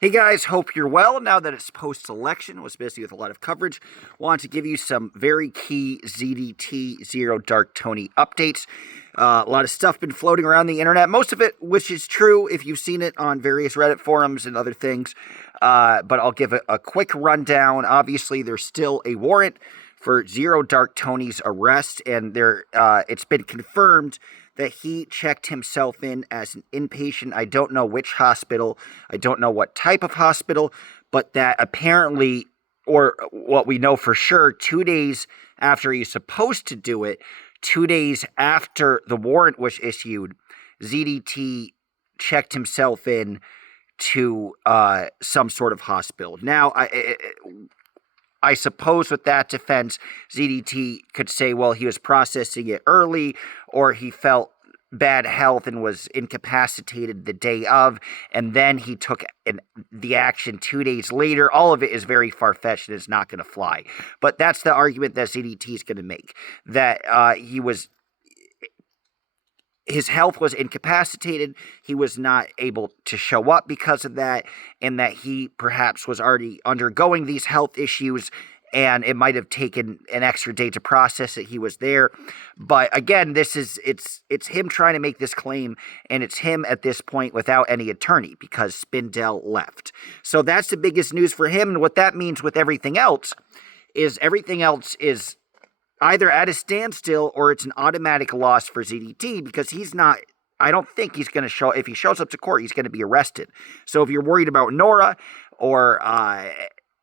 Hey guys, hope you're well. Now that it's post-election, was busy with a lot of coverage. Want to give you some very key ZDT Zero Dark Tony updates. A lot of stuff been floating around the internet, most of it which is true if you've seen it on various Reddit forums and other things. But I'll give a quick rundown. Obviously, there's still a warrant for Zero Dark Tony's arrest, and it's been confirmed that he checked himself in as an inpatient. I don't know which hospital, I don't know what type of hospital, but that apparently, or what we know for sure, 2 days after he's supposed to do it, 2 days after the warrant was issued, ZDT checked himself in to some sort of hospital. Now, I suppose with that defense, ZDT could say, well, he was processing it early, or he felt bad health and was incapacitated the day of, and then he took the action 2 days later. All of it is very far-fetched and is not going to fly. But that's the argument that ZDT is going to make, that his health was incapacitated, he was not able to show up because of that, and that he perhaps was already undergoing these health issues, and it might have taken an extra day to process that he was there. But again, it's him trying to make this claim, and it's him at this point without any attorney because Spindell left. So that's the biggest news for him, and what that means with everything else is either at a standstill or it's an automatic loss for ZDT because I don't think he's going to show, if he shows up to court, he's going to be arrested. So if you're worried about Nora or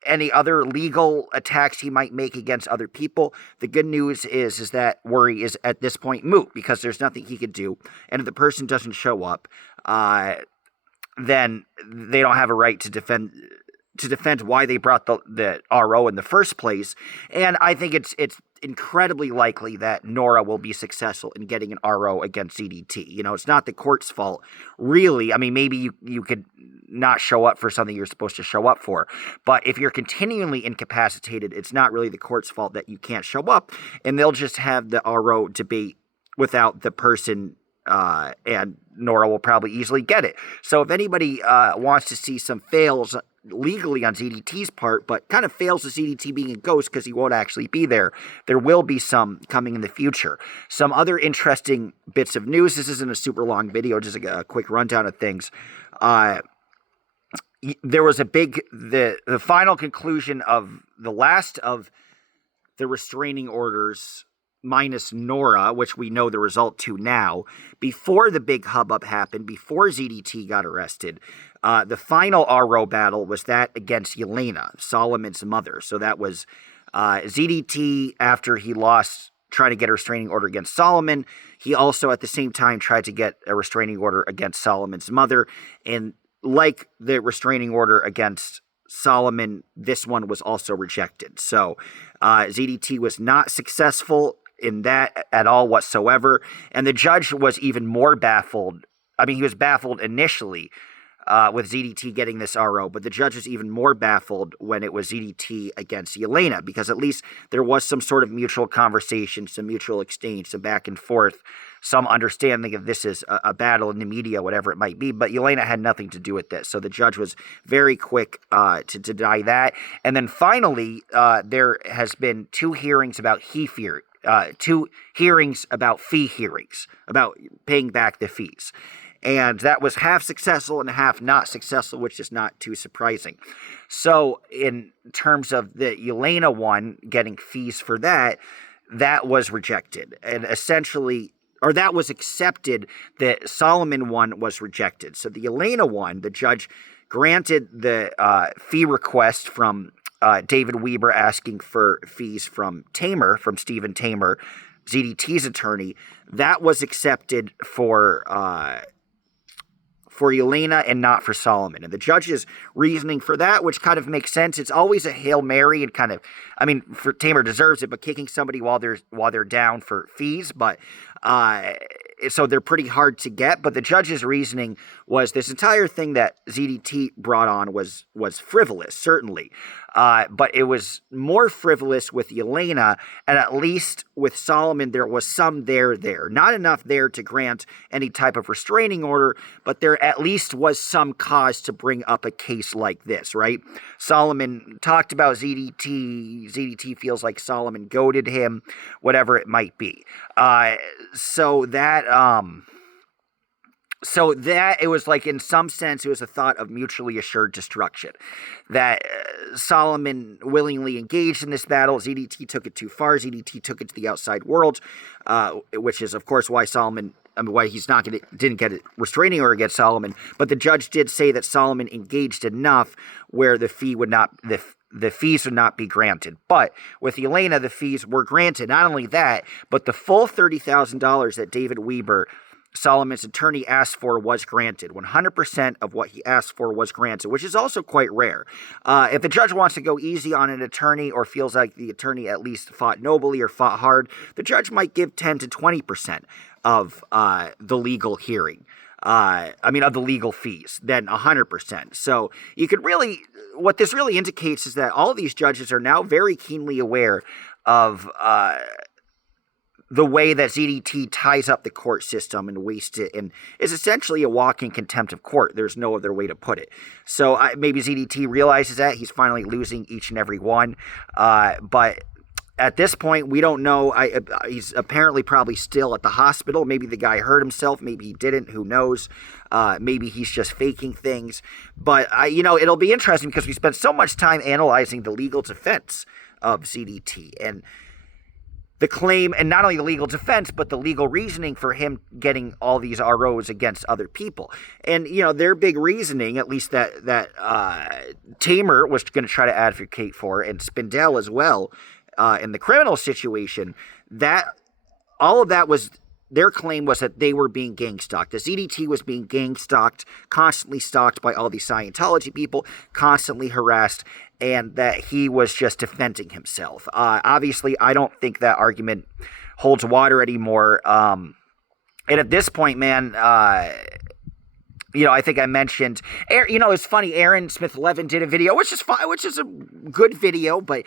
any other legal attacks he might make against other people, the good news is that worry is at this point moot because there's nothing he could do. And if the person doesn't show up, then they don't have a right to defend why they brought the RO in the first place. And I think it's incredibly likely that Nora will be successful in getting an RO against ZDT. You know, it's not the court's fault, really. I mean, maybe you could not show up for something you're supposed to show up for. But if you're continually incapacitated, it's not really the court's fault that you can't show up. And they'll just have the RO debate without the person, and Nora will probably easily get it. So if anybody wants to see some fails legally on ZDT's part, but kind of fails the ZDT being a ghost because he won't actually be there, there will be some coming in the future. Some other interesting bits of news. This isn't a super long video, just a quick rundown of things. There was the final conclusion of the last of the restraining orders minus Nora, which we know the result to now, before the big hubbub happened, before ZDT got arrested. The final RO battle was that against Yelena, Solomon's mother. So that was ZDT after he lost trying to get a restraining order against Solomon. He also at the same time tried to get a restraining order against Solomon's mother. And like the restraining order against Solomon, this one was also rejected. So ZDT was not successful in that at all whatsoever. And the judge was even more baffled. I mean, he was baffled initially with ZDT getting this RO, but the judge was even more baffled when it was ZDT against Yelena, because at least there was some sort of mutual conversation, some mutual exchange, some back and forth, some understanding of this is a battle in the media, whatever it might be, but Yelena had nothing to do with this. So the judge was very quick to deny that. And then finally, there has been two hearings about fee hearings, about paying back the fees. And that was half successful and half not successful, which is not too surprising. So in terms of the Yelena one, getting fees for that was rejected. And essentially, or that was accepted, the Solomon one was rejected. So the Yelena one, the judge granted the fee request from David Weber asking for fees from Stephen Tamer, ZDT's attorney. That was accepted for Yelena and not for Solomon. And the judge's reasoning for that, which kind of makes sense, it's always a Hail Mary and kind of, I mean, for Tamer deserves it, but kicking somebody while they're down for fees, but so they're pretty hard to get. But the judge's reasoning was this entire thing that ZDT brought on was frivolous, certainly. but it was more frivolous with Elena, and at least with Solomon, there was some there. Not enough there to grant any type of restraining order, but there at least was some cause to bring up a case like this, right? Solomon talked about ZDT. ZDT feels like Solomon goaded him, whatever it might be. So that it was like, in some sense, it was a thought of mutually assured destruction. That Solomon willingly engaged in this battle. ZDT took it too far. ZDT took it to the outside world, which is, of course, why why he's didn't get a restraining order against Solomon. But the judge did say that Solomon engaged enough where the fees would not be granted. But with Elena, the fees were granted. Not only that, but the full $30,000 that David Weber, Solomon's attorney, asked for was granted. 100% of what he asked for was granted, which is also quite rare. If the judge wants to go easy on an attorney, or feels like the attorney at least fought nobly or fought hard, the judge might give 10 to 20% of the legal hearing. Of the legal fees, than 100%. So you could really, what this really indicates is that all these judges are now very keenly aware of the way that ZDT ties up the court system and wastes it, and is essentially a walking contempt of court. There's no other way to put it. So maybe ZDT realizes that. He's finally losing each and every one. But at this point, we don't know. He's apparently probably still at the hospital. Maybe the guy hurt himself. Maybe he didn't. Who knows? Maybe he's just faking things. But, it'll be interesting because we spent so much time analyzing the legal defense of ZDT. And the claim, and not only the legal defense, but the legal reasoning for him getting all these ROs against other people. And, their big reasoning, at least that Tamer was going to try to advocate for, and Spindell as well, in the criminal situation, that all of that was, their claim was that they were being gang stalked. The ZDT was being gang stalked, constantly stalked by all these Scientology people, constantly harassed, and that he was just defending himself. Obviously, I don't think that argument holds water anymore. And at this point, man, I think I mentioned, it's funny, Aaron Smith-Levin did a video, which is fine, which is a good video, but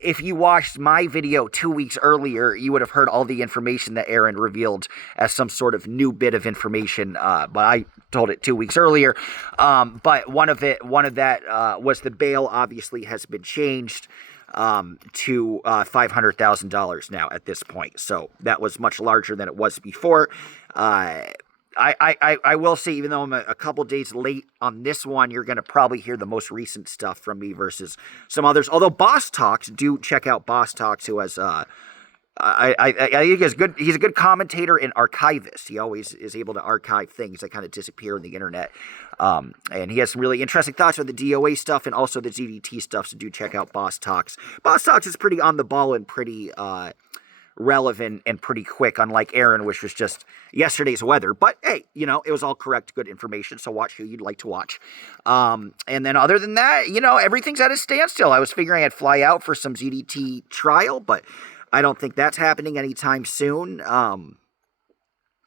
if you watched my video 2 weeks earlier, you would have heard all the information that Aaron revealed as some sort of new bit of information, but I told it 2 weeks earlier. But one of that was the bail obviously has been changed to $500,000 now at this point. So that was much larger than it was before. I will say, even though I'm a couple days late on this one, you're going to probably hear the most recent stuff from me versus some others. Although Boss Talks, do check out Boss Talks, who has, I think he's good. He's a good commentator and archivist. He always is able to archive things that kind of disappear on the internet. And he has some really interesting thoughts on the DOA stuff and also the ZDT stuff. So do check out Boss Talks. Boss Talks is pretty on the ball and pretty, relevant and pretty quick, unlike Aaron, which was just yesterday's weather. But hey, it was all correct, good information, so watch who you'd like to watch. And then other than that, everything's at a standstill. I was figuring I'd fly out for some ZDT trial, but I don't think that's happening anytime soon.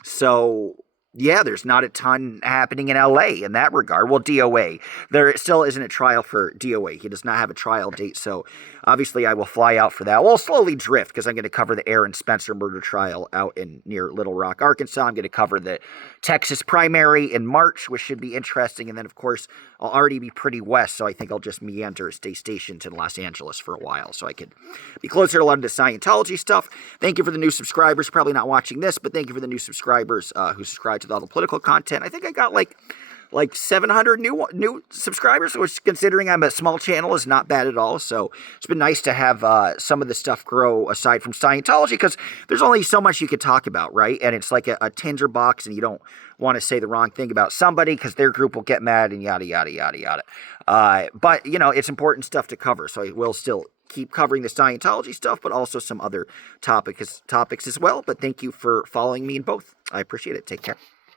So yeah, there's not a ton happening in LA in that regard. Well, DOA. There still isn't a trial for DOA. He does not have a trial date, so obviously I will fly out for that. We'll slowly drift because I'm going to cover the Aaron Spencer murder trial out near Little Rock, Arkansas. I'm going to cover the Texas primary in March, which should be interesting. And then, of course, I'll already be pretty west, so I think I'll just meander, stay stationed in Los Angeles for a while so I could be closer to a lot of the Scientology stuff. Thank you for the new subscribers. Probably not watching this, but thank you for the new subscribers who subscribe to all the political content. I think I got like 700 new subscribers, which, considering I'm a small channel, is not bad at all. So it's been nice to have some of the stuff grow aside from Scientology, because there's only so much you could talk about, right? And it's like a tinderbox, and you don't want to say the wrong thing about somebody because their group will get mad and yada, yada, yada, yada. But, it's important stuff to cover, so I will still keep covering the Scientology stuff, but also some other topics as well. But thank you for following me in both. I appreciate it. Take care.